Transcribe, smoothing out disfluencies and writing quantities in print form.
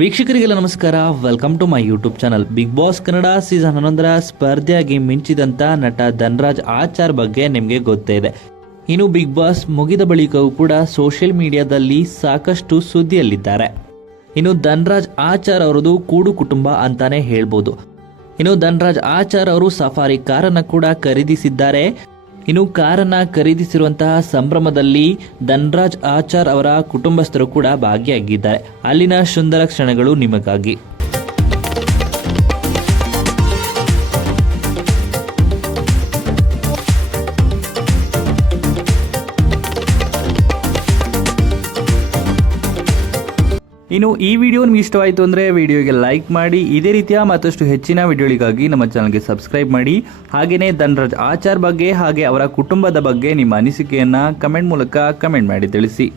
ವೀಕ್ಷಕರಿಗೆಲ್ಲ ನಮಸ್ಕಾರ. Welcome to my YouTube channel. Big boss Kannada season 11ರ ಸ್ಪರ್ಧೆಯಾಗಿ ಮಿಂಚಿದಂತ ನಟ ಧನ್ರಾಜ್ ಆಚಾರ್ ಬಗ್ಗೆ ನಿಮಗೆ ಗೊತ್ತೇ ಇದೆ. ಇನ್ನು ಬಿಗ್ ಬಾಸ್ ಮುಗಿದ ಬಳಿಕವೂ ಕೂಡ ಸೋಷಿಯಲ್ ಮೀಡಿಯಾದಲ್ಲಿ ಸಾಕಷ್ಟು ಸುದ್ದಿಯಲ್ಲಿದ್ದಾರೆ. ಇನ್ನು ಧನ್ರಾಜ್ ಆಚಾರ್ ಅವರದು ಕೂಡು ಕುಟುಂಬ ಅಂತಾನೆ ಹೇಳ್ಬೋದು. ಇನ್ನು ಧನ್ರಾಜ್ ಆಚಾರ್ ಅವರು ಸಫಾರಿ ಕಾರನ್ನು ಕೂಡ ಖರೀದಿಸಿದ್ದಾರೆ. ಇನ್ನು ಕಾರನ್ನ ಖರೀದಿಸಿರುವಂತಹ ಸಂಭ್ರಮದಲ್ಲಿ ಧನ್ರಾಜ್ ಆಚಾರ್ ಅವರ ಕುಟುಂಬಸ್ಥರು ಕೂಡ ಭಾಗಿಯಾಗಿದ್ದಾರೆ. ಅಲ್ಲಿನ ಸುಂದರ ಕ್ಷಣಗಳು ನಿಮಗಾಗಿ. ಇನ್ನು ಈ ವಿಡಿಯೋ ನಿಮ್ಗೆ ಇಷ್ಟವಾಯಿತು ಅಂದರೆ ವಿಡಿಯೋಗೆ ಲೈಕ್ ಮಾಡಿ. ಇದೇ ರೀತಿಯ ಮತ್ತಷ್ಟು ಹೆಚ್ಚಿನ ವಿಡಿಯೋಗಳಿಗಾಗಿ ನಮ್ಮ ಚಾನಲ್ಗೆ ಸಬ್ಸ್ಕ್ರೈಬ್ ಮಾಡಿ. ಹಾಗೆಯೇ ಧನ್ರಾಜ್ ಆಚಾರ್ ಬಗ್ಗೆ ಹಾಗೆ ಅವರ ಕುಟುಂಬದ ಬಗ್ಗೆ ನಿಮ್ಮ ಅನಿಸಿಕೆಯನ್ನು ಕಮೆಂಟ್ ಮೂಲಕ ಕಮೆಂಟ್ ಮಾಡಿ ತಿಳಿಸಿ.